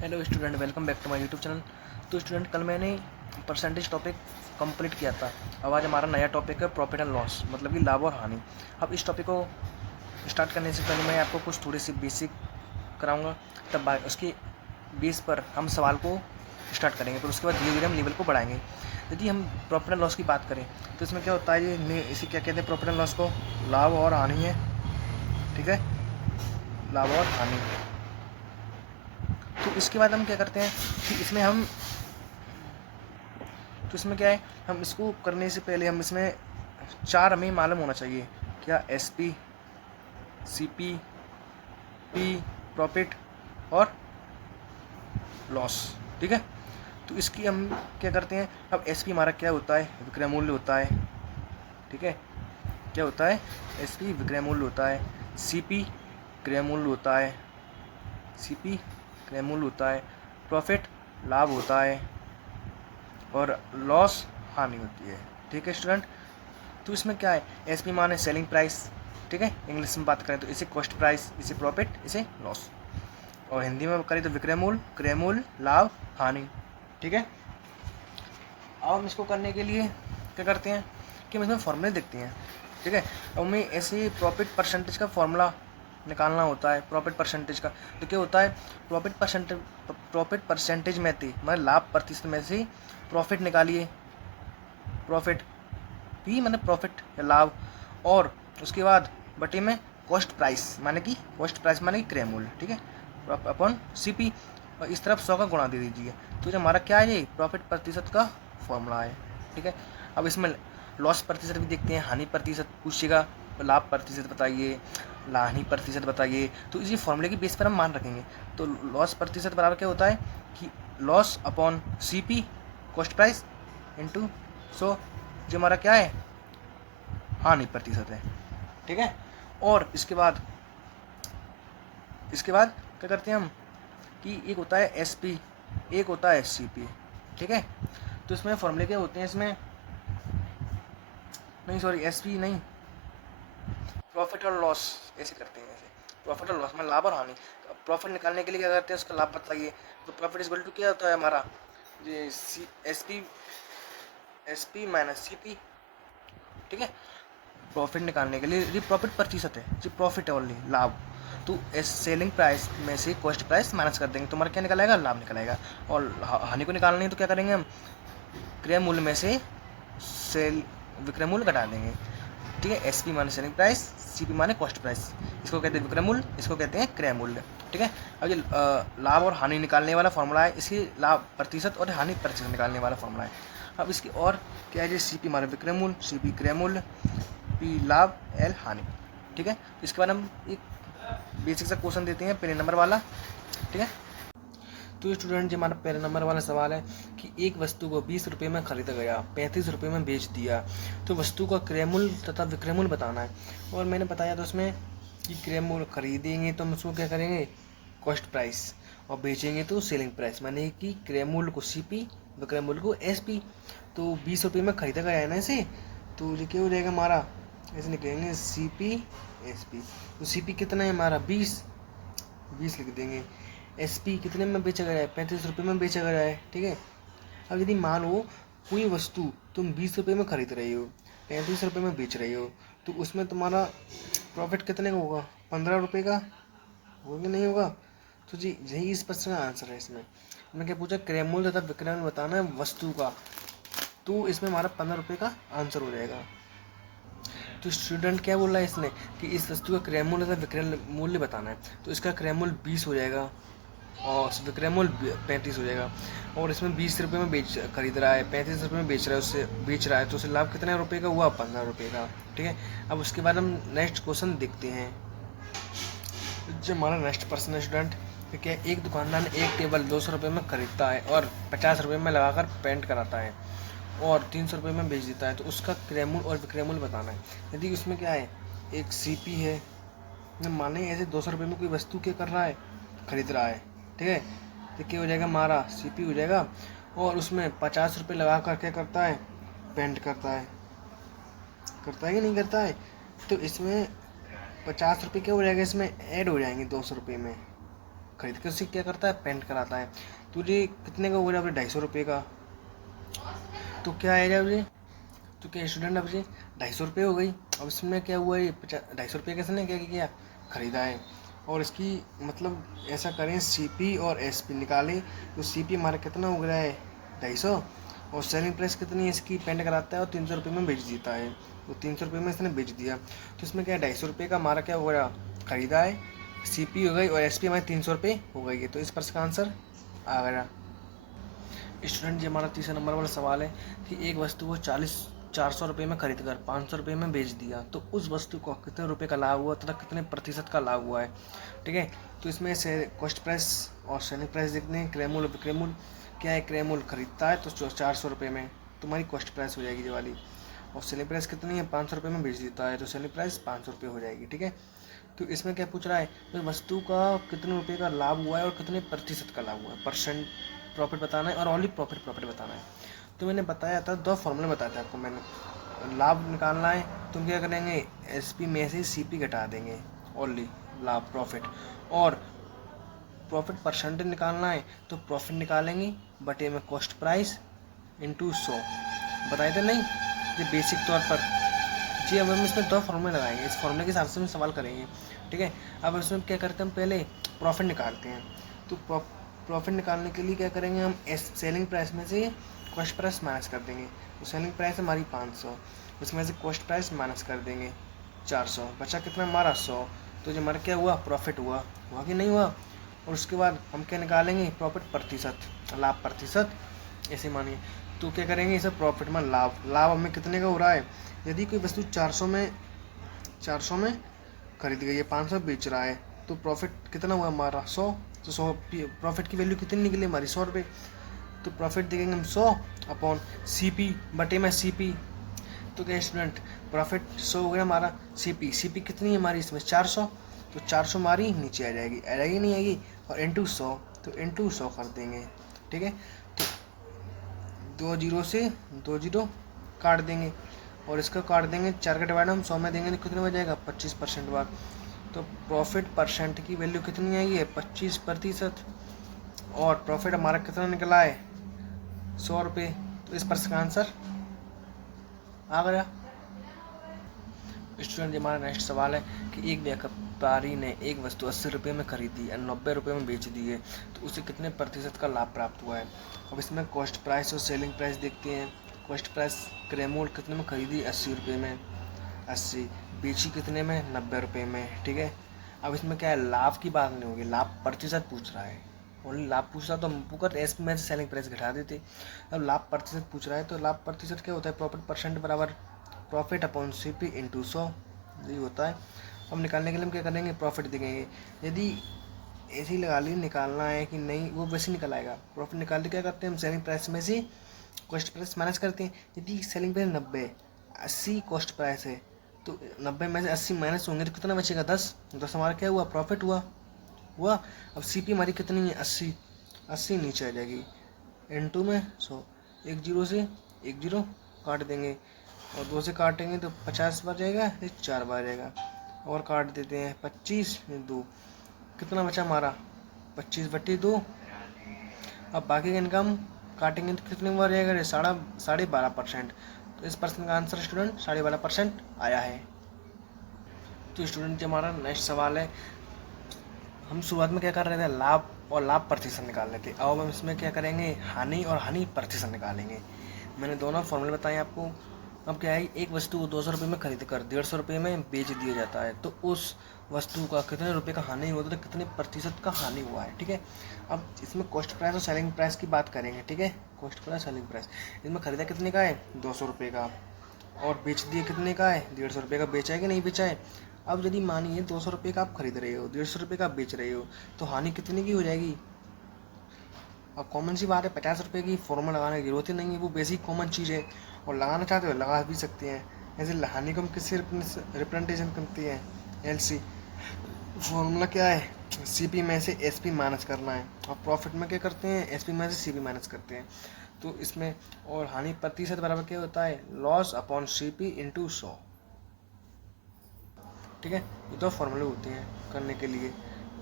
Hello student, welcome back to my YouTube channel. तो student, कल मैंने परसेंटेज टॉपिक कंप्लीट किया था। अब आज हमारा नया टॉपिक है प्रॉफिट एंड लॉस, मतलब कि लाभ और हानि। अब इस टॉपिक को स्टार्ट करने से पहले मैं आपको कुछ थोड़ी सी बेसिक कराऊंगा, तब उसके बेस पर हम सवाल को स्टार्ट करेंगे। फिर उसके बाद धीरे धीरे हम लेवल को बढ़ाएंगे। यदि हम प्रॉफिट एंड लॉस की बात करें तो इसमें क्या होता है, ये इसे क्या कहते हैं, प्रॉफिट एंड लॉस को लाभ और हानि है। ठीक है, लाभ और हानि। तो इसके बाद हम क्या करते हैं कि इसमें क्या है, हम इसको करने से पहले हम इसमें चार हमें मालूम होना चाहिए। क्या? S P, C P, P profit और लॉस। ठीक है, तो इसकी हम क्या करते हैं। अब एस पी हमारा क्या होता है? विक्रय मूल्य होता है। ठीक है, क्या होता है? एस पी विक्रय मूल्य होता है। सी पी क्रय मूल्य होता है। सी पी क्रय मूल्य होता है। प्रॉफिट लाभ होता है और लॉस हानि होती है। ठीक है स्टूडेंट, तो इसमें क्या है, एस पी माने सेलिंग प्राइस। ठीक है, इंग्लिश में बात करें तो इसे कॉस्ट प्राइस, इसे प्रॉफिट, इसे लॉस। और हिंदी में करें तो विक्रय मूल्य, क्रय मूल्य, लाभ, हानि। ठीक है, अब हम इसको करने के लिए क्या करते हैं कि हम इसमें फॉर्मूले देखते हैं। ठीक है, अब हमें ऐसे प्रॉफिट परसेंटेज का फॉर्मूला निकालना होता है। प्रॉफिट परसेंटेज का तो क्या होता है, प्रॉफिट परसेंटेज में थी, मतलब लाभ प्रतिशत में से प्रॉफिट निकालिए। प्रॉफिट पी माने प्रॉफिट या लाभ, और उसके बाद बटे में कॉस्ट प्राइस माने कि क्रय मूल्य। ठीक है, अपॉन सी पी, और इस तरफ 100 का गुणा दे दीजिए। तो जो हमारा क्या है, ये प्रॉफिट प्रतिशत का फॉर्मूला है। ठीक है, अब इसमें लॉस प्रतिशत भी देखते हैं। हानि प्रतिशत पूछेगा, लाभ प्रतिशत बताइए, हानि प्रतिशत बताइए। तो इसी फॉर्मूले की बेस पर हम मान रखेंगे। तो लॉस प्रतिशत बराबर क्या होता है कि loss upon C P cost price into 100, जो हमारा क्या है, हानि प्रतिशत है। ठीक है, और इसके बाद क्या करते हैं हम कि एक होता है एस पी, एक होता है सी पी। ठीक है, तो इसमें फॉर्मूले क्या होते हैं, इसमें नहीं, सॉरी, एस पी नहीं, प्रॉफिट और लॉस ऐसे करते हैं। ऐसे प्रॉफिट और लॉस में लाभ और हानि। प्रॉफिट निकालने के लिए क्या करते हैं, उसका लाभ बताइए। तो प्रॉफिट इक्वल टू क्या होता है हमारा, ये S P minus C P. ठीक है, प्रॉफिट निकालने के लिए, ये प्रॉफिट प्रतिशत है, ये प्रॉफिट है ओनली, लाभ। तो इस सेलिंग प्राइस में से कॉस्ट प्राइस माइनस कर देंगे, तुम्हारा क्या निकलेगा, लाभ निकलेगा। और हानि को निकालनी है तो क्या करेंगे हम, क्रय मूल्य में से सेल विक्रय मूल्य घटा देंगे। ठीक है, एस पी माने सेलिंग प्राइस, सी पी माने कॉस्ट प्राइस। इसको कहते हैं विक्रय मूल्य, इसको कहते हैं क्रय मूल्य। ठीक है, अब ये लाभ और हानि निकालने वाला फॉर्मूला है, इसी लाभ प्रतिशत और हानि प्रतिशत निकालने वाला फॉर्मूला है। अब इसकी और क्या है, सी पी माने विक्रय मूल्य, सी पी क्रय मूल्य, पी लाभ, एल हानि। ठीक है, तो इसके बाद हम एक बेसिक सा क्वेश्चन देते हैं, पहले नंबर वाला। ठीक है, तो स्टूडेंट जी, हमारा पहले नंबर वाला सवाल है कि एक वस्तु को 20 रुपये में खरीदा गया, 35 रुपये में बेच दिया। तो वस्तु का क्रय मूल्य तथा विक्रय मूल्य बताना है। और मैंने बताया था उसमें कि क्रय मूल्य खरीदेंगे तो हम उसको क्या करेंगे, कॉस्ट प्राइस, और बेचेंगे तो सेलिंग प्राइस, माने कि क्रय मूल्य को सी पी, विक्रय मूल्य को एस पी। तो 20 रुपये में खरीदा गया है ना इसे, तो ये क्या हो जाएगा हमारा, ऐसे लिखेंगे सी पी एस पी। तो सी पी कितना है हमारा, 20 लिख देंगे। एस पी कितने में बेचा गया है, 35 रुपये में बेचा गया है। ठीक है, अब यदि मान लो कोई वस्तु तुम 20 रुपये में खरीद रही हो, 35 रुपये में बेच रही हो, तो उसमें तुम्हारा प्रॉफिट कितने का होगा, 15 रुपये का होगा, नहीं होगा? तो जी यही इस प्रश्न का आंसर है। इसमें मैंने क्या पूछा, क्रय मूल्य तथा विक्रय मूल्य बताना है वस्तु का, तो इसमें हमारा 15 रुपये का आंसर हो जाएगा। तो स्टूडेंट क्या बोल रहा है इसने कि इस वस्तु का क्रय मूल्य तथा विक्रय मूल्य बताना है, तो इसका क्रय मूल्य 20 हो जाएगा और विक्रय मूल्य 35 हो जाएगा। और इसमें 20 रुपये में खरीद रहा है, 35 रुपये में बेच रहा है, तो उसे लाभ कितने रुपये का हुआ, 15 रुपये का। ठीक है, अब उसके बाद हम नेक्स्ट क्वेश्चन देखते हैं। जो हमारा नेक्स्ट पर्सन है स्टूडेंट, तो क्या, एक दुकानदार ने एक टेबल 200 रुपये में खरीदता है और 50 रुपये में लगाकर पेंट कराता है और 300 रुपये में बेच देता है, तो उसका क्रय मूल्य और विक्रय मूल्य बताना है। यदि उसमें क्या है, एक सी पी है, माने ऐसे 200 रुपये में कोई वस्तु क्या कर रहा है, खरीद रहा है। ठीक है, तो क्या हो जाएगा, हमारा सी पी हो जाएगा, और उसमें 50 रुपये लगा कर क्या करता है, पेंट करता है कि नहीं करता है? तो इसमें 50 रुपये क्या हो जाएगा, इसमें ऐड हो जाएंगे 200 रुपये में, खरीद के उसे क्या करता है, पेंट कराता है। तुझे कितने का हो गया, 250 रुपये का। तो क्या आएगा मुझे, तो क्या स्टूडेंट अब जी 250 रुपये हो गई। अब इसमें क्या हुआ, ये 250 रुपये कैसे ने क्या किया, खरीदा है। और इसकी मतलब ऐसा करें, सीपी और एसपी निकालें। तो सीपी हमारा कितना हो गया है, 250। और सेलिंग प्राइस कितनी है इसकी, पेंट कराता है और 300 रुपये में बेच देता है। तो 300 रुपये में इसने बेच दिया। तो इसमें क्या है, 250 रुपये का हमारा क्या हो गया, खरीदा है। सीपी हो गई और एसपी हमारी 300 रुपये हो गई है। तो इस प्रश्न का आंसर आ गया। स्टूडेंट जी हमारा तीसरा नंबर वाला सवाल है कि एक वस्तु को 400 रुपये में खरीद कर 500 रुपये में बेच दिया, तो उस वस्तु को कितने रुपए का लाभ हुआ तथा कितने प्रतिशत का लाभ हुआ है। ठीक है, तो इसमें से कॉस्ट प्राइस और सेलिंग प्राइस देखते हैं। क्रय मूल्य विक्रय मूल्य क्या है, क्रय मूल्य खरीदता है तो 400 रुपये में, तुम्हारी कॉस्ट प्राइस हो जाएगी ये वाली। और सेलिंग प्राइस कितनी है, 500 रुपये में बेच देता है तो सेलिंग प्राइस 500 रुपये हो जाएगी। ठीक है, तो इसमें क्या पूछ रहा है, तो वस्तु का कितने रुपए का लाभ हुआ है और कितने प्रतिशत का लाभ हुआ है, परसेंट प्रॉफिट बताना है और ओनली प्रॉफिट बताना है। तो मैंने बताया था, 2 फॉर्मूले बताए थे आपको मैंने। लाभ निकालना है, तुम क्या करेंगे, एसपी में से सीपी घटा देंगे, ओनली लाभ प्रॉफिट। और प्रॉफिट परसेंटेज निकालना है तो प्रॉफिट निकालेंगे बटे में कॉस्ट प्राइस इंटू 100। बताए थे नहीं, ये बेसिक तौर पर जी। अब हम इसमें 2 फॉर्मूले लगाएंगे, इस फॉर्मूले के हिसाब से हम सवाल करेंगे। ठीक है, अब इसमें क्या करते हैं, हम पहले प्रॉफिट निकालते हैं। तो प्रॉफिट निकालने के लिए क्या करेंगे, हम सेलिंग प्राइस में से कॉस्ट प्राइस माइनस कर देंगे। तो सेलिंग प्राइस हमारी 500, उसमें से कॉस्ट प्राइस माइनस कर देंगे 400, बचा कितना हमारा 100। तो जो हमारा क्या हुआ, प्रॉफिट हुआ कि नहीं हुआ। और उसके बाद हम क्या निकालेंगे, प्रॉफिट प्रतिशत, लाभ प्रतिशत ऐसे मानिए। तो क्या करेंगे, इसे प्रॉफिट में लाभ हमें कितने का हो रहा है। यदि कोई वस्तु 400 में खरीद गई है, 500 बेच रहा है, तो प्रॉफिट कितना हुआ हमारा 100। तो 100 प्रॉफिट की वैल्यू कितनी निकली हमारी, 100 रुपये। तो प्रॉफिट देखेंगे हम 100 अपॉन सीपी बटे में सीपी। तो क्या स्टूडेंट, प्रॉफिट 100 हो गया हमारा, सीपी कितनी है हमारी इसमें 400। तो 400 हमारी नीचे आ जाएगी नहीं आएगी, और इंटू 100, तो इंटू 100 कर देंगे। ठीक है, तो 2 जीरो से 2 जीरो काट देंगे और इसका काट देंगे, 4 का डिवाइड हम 100 में देंगे तो कितने हो जाएगा, 25% बाद। तो प्रॉफिट परसेंट की वैल्यू कितनी आई है, 25%। और प्रॉफिट हमारा कितना निकला है, 100 रुपये। तो इस प्रश्न का आंसर आ गया। स्टूडेंट हमारा नेक्स्ट सवाल है कि एक व्यापारी ने एक वस्तु 80 रुपये में खरीदी और 90 रुपये में बेच दी है, तो उसे कितने प्रतिशत का लाभ प्राप्त हुआ है। अब इसमें कॉस्ट प्राइस और सेलिंग प्राइस देखते हैं। कॉस्ट प्राइस, क्रय मूल्य कितने में खरीदी, 80 रुपये में, 80, बेची कितने में, 90 रुपये में। ठीक है, अब इसमें क्या है, लाभ की बात नहीं होगी, लाभ प्रतिशत पूछ रहा है। ओनली लाभ पूछ रहा तो हम पूकर एस में से सेलिंग प्राइस घटा देते। अब लाभ प्रतिशत पूछ रहा है तो लाभ प्रतिशत क्या होता है, प्रॉफिट परसेंट बराबर प्रॉफिट अपॉन सीपी इंटू 100, यही होता है। अब निकालने के लिए हम क्या करेंगे, प्रॉफिट देखेंगे। यदि ऐसे ही लगा ली, निकालना है कि नहीं, वो वैसे निकल आएगा। प्रॉफिट निकालते क्या करते हैं हम, सेलिंग प्राइस में से कॉस्ट प्राइस माइनस करते हैं। यदि सेलिंग प्राइस 90, 80 कॉस्ट प्राइस है, तो 90 में से 80 माइनस होंगे तो कितना बचेगा, 10। हमारा क्या हुआ, प्रॉफिट हुआ। अब सीपी हमारी कितनी है, 80 नीचे आ जाएगी, N2 में 100, 1 जीरो से 1 जीरो काट देंगे और 2 से काटेंगे तो 50 बार जाएगा, ये 4 बार जाएगा। और काट देते हैं 25 में 2, कितना बचा हमारा, 25/2। अब बाकी का इनकम काटेंगे तो कितने बार जाएगा, 12.5%। तो इस प्रश्न का आंसर स्टूडेंट 12.5% आया है। तो स्टूडेंट जी हमारा नेक्स्ट सवाल है, हम शुरुआत में क्या कर रहे थे, लाभ और लाभ प्रतिशत निकाल रहे थे। अब हम इसमें क्या करेंगे, हानि और हानि प्रतिशत निकालेंगे। मैंने दोनों फॉर्मूले बताए आपको। अब क्या है, एक वस्तु को 200 रुपये में खरीद कर 150 रुपये में बेच दिया जाता है, तो उस वस्तु का कितने रुपए का हानि हुआ, तो कितने प्रतिशत का हानि हुआ है। ठीक है, अब इसमें कॉस्ट प्राइस और सेलिंग प्राइस की बात करेंगे। ठीक है, कॉस्ट प्राइस सेलिंग प्राइस, इसमें खरीदा कितने का है, 200 रुपये का, और बेच दिए कितने का है, 150 रुपये का। बेचा है कि नहीं बेचा है। अब यदि मानिए 200 रुपये का आप खरीद रहे हो, 150 रुपये का आप बेच रहे हो, तो हानि कितने की हो जाएगी। अब कॉमन सी बात है, 50 रुपये की फॉर्मूला लगाने की जरूरत ही नहीं है, वो बेसिक कॉमन चीज़ है, और लगाना चाहते हो लगा भी सकते हैं। ऐसे हानि को हम किससे रिप्रेजेंटेशन करती है, LC। फॉर्मूला क्या है, CP में से SP माइनस करना है, और प्रॉफिट में क्या करते हैं, SP में से CP माइनस करते हैं। तो इसमें और हानि प्रतिशत बराबर क्या होता है, लॉस अपॉन CP इंटू 100। ठीक है, ये 2 फॉर्मूले होते हैं करने के लिए।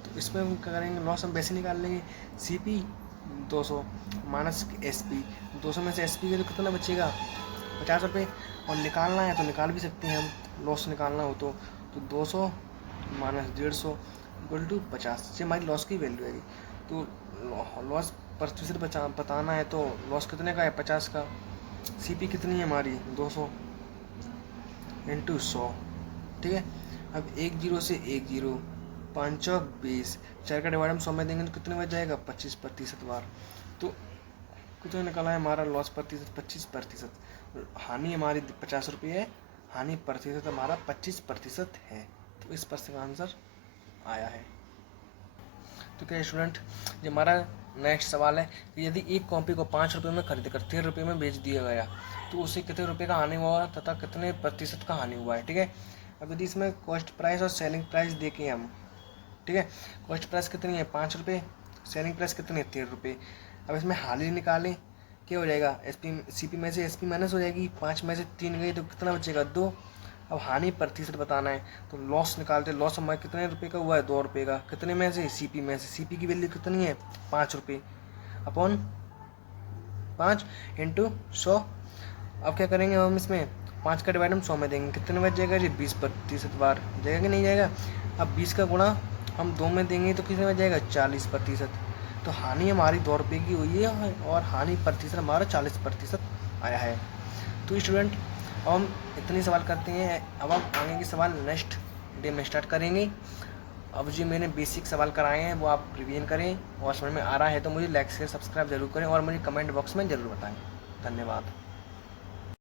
तो इसमें हम क्या करेंगे, लॉस हम वैसे निकाल लेंगे, C P 200 minus S P, 200 में से एस पी के तो कितना बचेगा 50 रुपये, और निकालना है तो निकाल भी सकते हैं हम, लॉस निकालना हो तो 200 माइनस 150 इक्वल टू 50, ये हमारी लॉस की वैल्यू है। तो लॉस प्रतिशत बताना है तो लॉस कितने का है 50 का, सी पी कितनी है हमारी 200 इंटू 100, ठीक है। अब 1 जीरो से 1 जीरो, 5 चौक 20, 4 का डिवाइड हम 100 में देंगे तो कितने बच जाएगा 25% बार। तो कितना निकला है हमारा लॉस प्रतिशत 25%, हानि हमारी 50 रुपये है, हानि प्रतिशत हमारा 25% है। तो इस प्रश्न का आंसर आया है। तो क्या स्टूडेंट, जो हमारा नेक्स्ट सवाल है कि यदि एक कॉपी को 5 रुपये में खरीद कर 13 रुपये में बेच दिया गया तो उसे कितने रुपये का हानि हुआ तथा कितने प्रतिशत का हानि हुआ है, ठीक है। अब यदि इसमें कॉस्ट प्राइस और सेलिंग प्राइस देखें हम, ठीक है, कॉस्ट प्राइस कितनी है 5 रुपये, सेलिंग प्राइस कितनी है 13 रुपये। अब इसमें हानि निकालें, क्या हो जाएगा, एस पी सी पी में से एस पी माइनस हो जाएगी, 5 में से 3 गई तो कितना बचेगा 2। अब हानि प्रतिशत बताना है तो लॉस निकालते, लॉस हमारे कितने रुपए का हुआ है 2 रुपये का, कितने में से सी पी में से, सी पी की वैल्यू कितनी है 5 रुपये अपॉन 5 इंटू 100। अब क्या करेंगे हम, इसमें 5 का डिवाइड हम 100 में देंगे, कितने बच जाएगा जी 20% बार जाएगा कि नहीं जाएगा। अब 20 का गुणा हम 2 में देंगे तो कितने बच जाएगा 40%। तो हानि हमारी 2 रुपये की हुई है और हानि प्रतिशत हमारा 40% आया है। तो स्टूडेंट अब हम इतने सवाल करते हैं, अब हम आगे के सवाल नेक्स्ट डे में स्टार्ट करेंगे। अब जो मैंने बेसिक सवाल कराए हैं वो आप रिवीजन करें और समझ में आ रहा है तो मुझे लाइक शेयर सब्सक्राइब जरूर करें और मुझे कमेंट बॉक्स में ज़रूर बताएं। धन्यवाद।